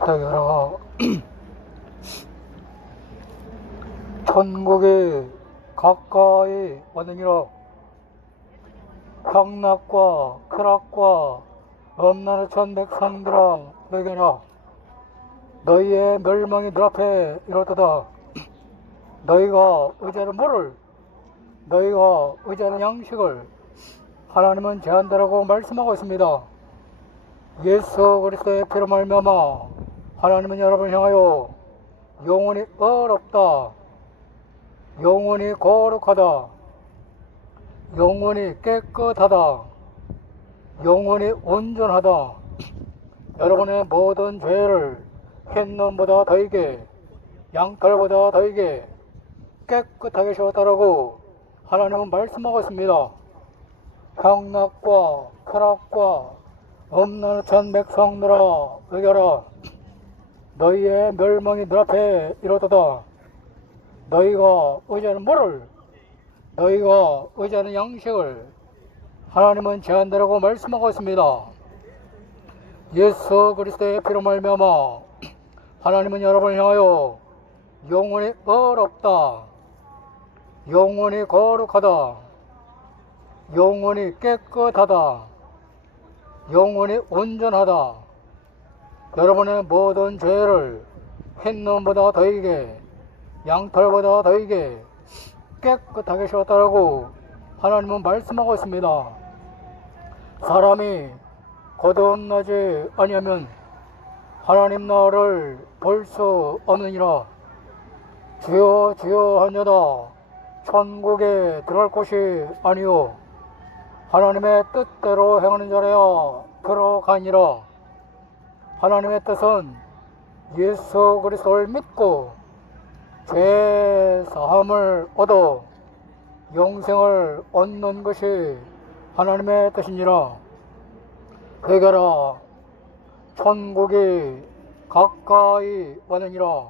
대결아, 천국이 가까이 왔느니라. 향락과 크락과 엄나는 천백성들아, 너희라. 너희의 멸망이 눈앞에 이렇도다. 너희가 의지하는 물을, 너희가 의지하는 양식을 하나님은 제한다라고 말씀하고 있습니다. 예수 그리스도의 피로 말미암아 하나님은 여러분을 향하여 영원히 어렵다, 영원히 거룩하다, 영원히 깨끗하다, 영원히 온전하다, 여러분의 모든 죄를 흰눈보다 더이게, 양털보다 더이게 깨끗하게 씌웠다라고 하나님은 말씀하고 있습니다. 향락과 크락과 엄나는 천백성들아, 의결아. 너희의 멸망이 눈앞에 이렇도다. 너희가 의지하는 물을, 너희가 의지하는 양식을 하나님은 제한다라고 말씀하고 있습니다. 예수 그리스도의 피로 말미암아 하나님은 여러분을 향하여 영원히 어렵다, 영원히 거룩하다, 영원히 깨끗하다, 영원히 온전하다, 여러분의 모든 죄를 흰눈보다 더이게, 양털보다 더이게 깨끗하게 씌웠다라고 하나님은 말씀하고 있습니다. 사람이 거듭나지 아니하면 하나님 나라를 볼 수 없느니라. 주여 주여 하냐다 천국에 들어갈 곳이 아니요 하나님의 뜻대로 행하는 자라야 들어가니라. 하나님의 뜻은 예수 그리스도를 믿고 죄 사함을 얻어 영생을 얻는 것이 하나님의 뜻이니라. 회개라, 천국이 가까이 왔느니라.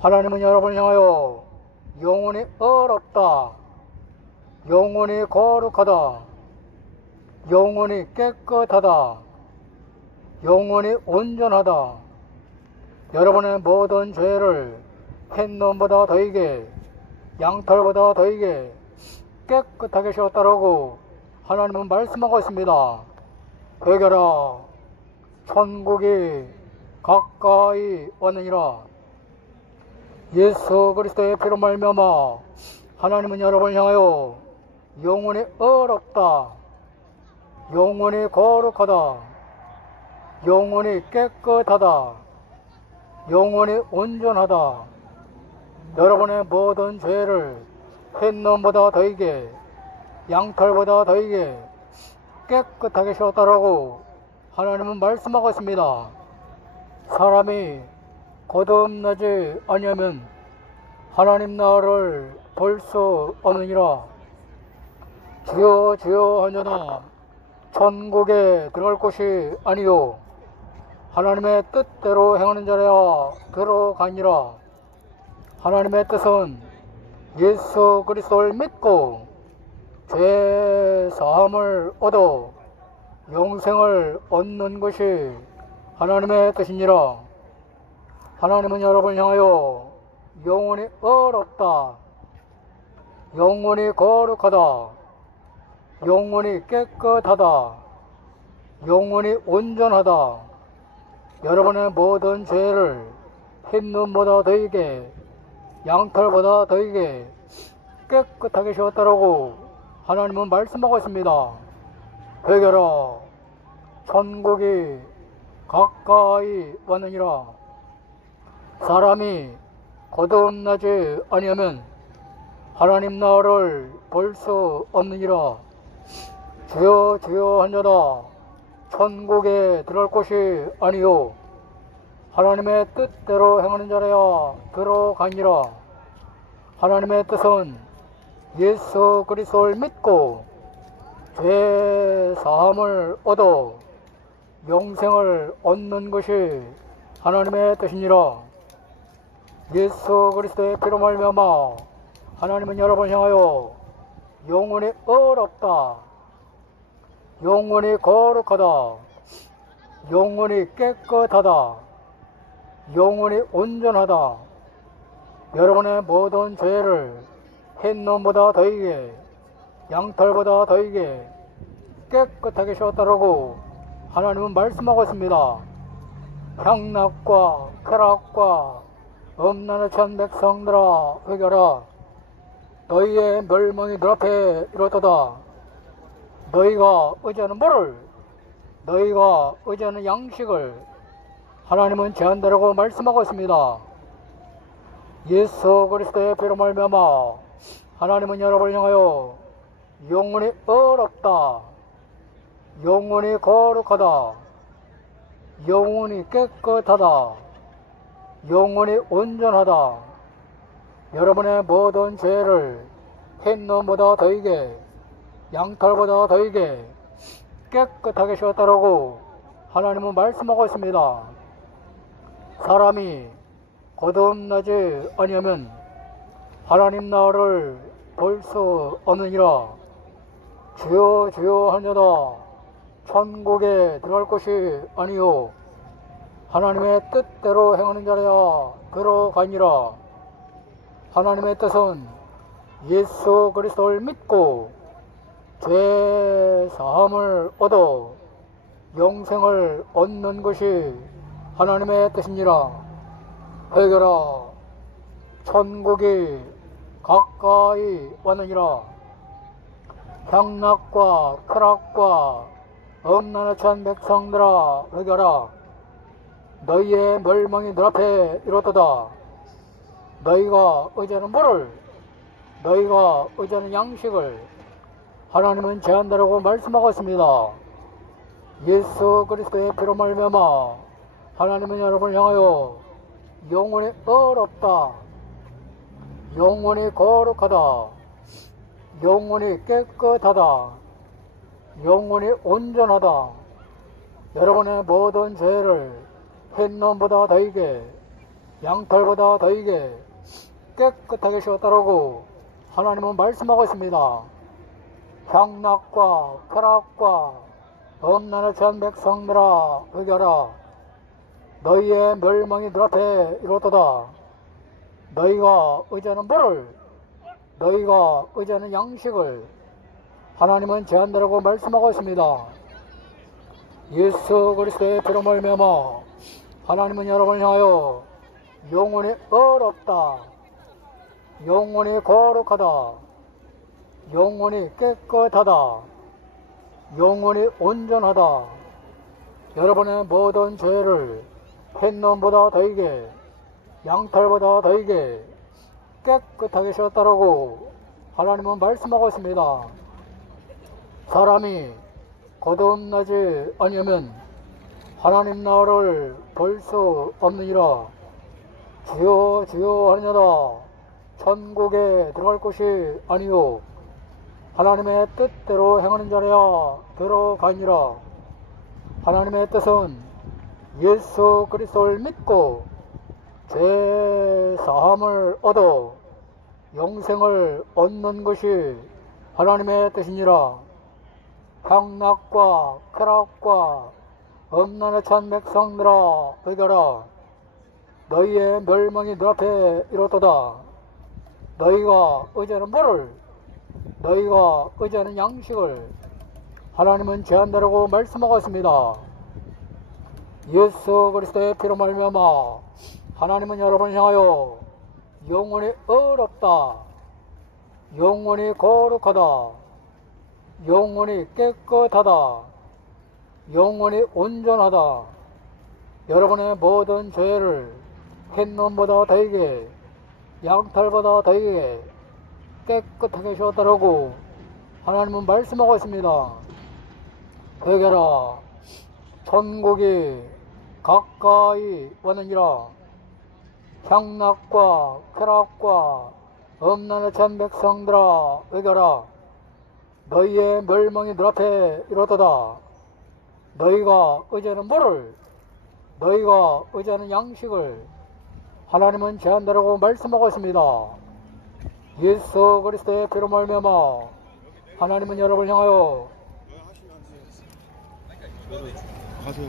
하나님은 여러분을 향하여 영원히 어렵다, 영원히 거룩하다, 영원히 깨끗하다, 영원히 온전하다, 여러분의 모든 죄를 흰눈보다 더이게, 양털보다 더이게 깨끗하게 씌웠다라고 하나님은 말씀하고 있습니다. 회개라, 천국이 가까이 왔느니라. 예수 그리스도의 피로 말미암아 하나님은 여러분을 향하여 영원히 어렵다, 영원히 거룩하다, 영원히 깨끗하다, 영원히 온전하다, 여러분의 모든 죄를 흰눈보다 더이게, 양털보다 더이게 깨끗하게 씌웠다라고 하나님은 말씀하고 있습니다. 사람이 거듭나지 아니하면 하나님 나라를 볼 수 없느니라. 주여 주여 하냐나 천국에 들어갈 곳이 아니요 하나님의 뜻대로 행하는 자라야 들어가니라. 하나님의 뜻은 예수 그리스도를 믿고 죄 사함을 얻어 영생을 얻는 것이 하나님의 뜻이니라. 하나님은 여러분을 향하여 영원히 어렵다, 영원히 거룩하다, 영원히 깨끗하다, 영원히 온전하다, 여러분의 모든 죄를 흰눈보다 더이게, 양털보다 더이게 깨끗하게 씌웠다라고 하나님은 말씀하고 있습니다. 회개라, 천국이 가까이 왔느니라. 사람이 거듭나지 아니하면 하나님 나라를 볼 수 없느니라. 주여 주여 하냐다 천국에 들어갈 곳이 아니요 하나님의 뜻대로 행하는 자라야 들어가니라. 하나님의 뜻은 예수 그리스도를 믿고 죄 사함을 얻어 영생을 얻는 것이 하나님의 뜻이니라. 예수 그리스도의 피로 말미암아 하나님은 여러분을 향하여 영원히 어렵다, 영원히 거룩하다, 영혼이 깨끗하다. 영혼이 온전하다. 여러분의 모든 죄를 흰눈보다 더이게 양털보다 더이게 깨끗하게 씻었다라고 하나님은 말씀하고 있습니다. 향락과 쾌락과 음란의 천 백성들아 회개하라. 너희의 멸망이 눈앞에 이렇도다. 너희가 의지하는 뭐를, 너희가 의지하는 양식을 하나님은 제한다라고 말씀하고 있습니다. 예수 그리스도의 피로 말미암아 하나님은 여러분을 향하여 영혼이 어렵다, 영혼이 거룩하다, 영혼이 깨끗하다, 영혼이 온전하다. 여러분의 모든 죄를 흰눈보다 더이게 양털보다 더이게 깨끗하게 씻었다라고 하나님은 말씀하고 있습니다. 사람이 거듭나지 아니하면 하나님 나라를 볼 수 없느니라. 주여 주여 하냐다 천국에 들어갈 것이 아니요 하나님의 뜻대로 행하는 자라야 들어가니라. 하나님의 뜻은 예수 그리스도를 믿고 죄 사함을 얻어 영생을 얻는 것이 하나님의 뜻이니라. 회개라. 천국이 가까이 왔느니라. 향락과 쾌락과 음란의 천 백성들아 회개하라. 너희의 멸망이 눈앞에 이렇도다. 너희가 의지하는 뭐를, 너희가 의지하는 양식을 하나님은 제한다라고 말씀하고 있습니다. 예수 그리스도의 피로 말미암아 하나님은 여러분을 향하여 영혼이 어렵다, 영혼이 거룩하다, 영혼이 깨끗하다, 영혼이 온전하다. 여러분의 모든 죄를 흰눈보다 더이게 양털보다 더이게 깨끗하게 씻었다라고 하나님은 말씀하고 있습니다. 향락과 쾌락과 음란의 천 백성들아 회개하라. 너희의 멸망이 눈앞에 이렇도다. 너희가 의지하는 뭐를, 너희가 의지하는 양식을 하나님은 제한다라고 말씀하고 있습니다. 예수 그리스도의 피로 말미암아 하나님은 여러분을 향하여 영혼이 어렵다, 영혼이 거룩하다, 영혼이 깨끗하다, 영혼이 온전하다. 여러분의 모든 죄를 흰눈보다 더이게 양털보다 더이게 깨끗하게 씻었다라고 하나님은 말씀하고 있습니다. 사람이 거듭나지 아니하면 하나님 나라를 볼 수 없느니라. 주여 주여 하느냐다 천국에 들어갈 것이 아니요 하나님의 뜻대로 행하는 자라야 들어가니라. 하나님의 뜻은 예수 그리스도를 믿고 죄 사함을 얻어 영생을 얻는 것이 하나님의 뜻이니라. 향락과 쾌락과 음란의 천 백성들아 회개하라. 너희의 멸망이 눈앞에 이렇도다. 너희가 의지하는 뭐를, 너희가 의지하는 양식을 하나님은 제한다라고 말씀하고 있습니다. 예수 그리스도의 피로 말미암아 하나님은 여러분을 향하여 영혼이 어렵다, 영혼이 거룩하다, 영혼이 깨끗하다, 영혼이 온전하다. 여러분의 모든 죄를 흰눈보다 더이게 양털보다 더이게 깨끗하게 씻었다라고 하나님은 말씀하고 있습니다. 회개하라. 천국이 가까이 왔느니라. 향락과 쾌락과 음란의 천 백성들아 회개하라. 너희의 멸망이 눈앞에 이렇도다. 너희가 의지하는 뭐를, 너희가 의지하는 양식을 하나님은 제한다라고 말씀하고 있습니다. 예수 그리스도의 피로 말미암아 하나님은 여러분을 향하여 가서